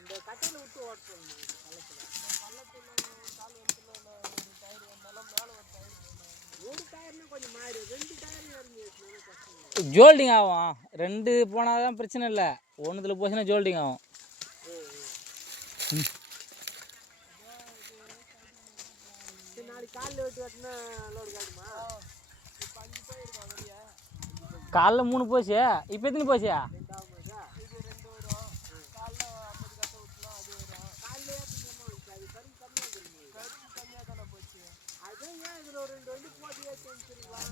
இந்த கட்டையில் விட்டு ஓட்டணும் பள்ளத்தில் கால் ஒரு டயர்னா கொஞ்சம் மாறி 2 டயர் இறங்கி கஷ்டம். ஜோல்டிங் ஆகும். 2 போனால் தான் பிரச்சனை இல்லை. ஒன்றுத்தில் போச்சுன்னா ஜோல்டிங் ஆகும். நாளைக்கு காலில் விட்டு வெட்டினா லோடு காட்டுமா? இப்போ 5 போயிருக்கோம் வெளியே. காலைல 3 போச்சு. இப்போ எத்தனை போச்சு? 2 ஆகுமாக்கா? இது 2 வரும். காலைல 50 கட்டை விட்டுலாம் அது வரும். காலையிலே கொஞ்சமாக வந்துச்சு. அது கரும்பு கம்மியாக வந்துருங்க. கரும்பு கம்மியாக தானே போச்சு. அதுவும் ஏன் இதில் ஒரு 2 வண்டி போட்டு ஏற்றி வந்துருக்கலாம்.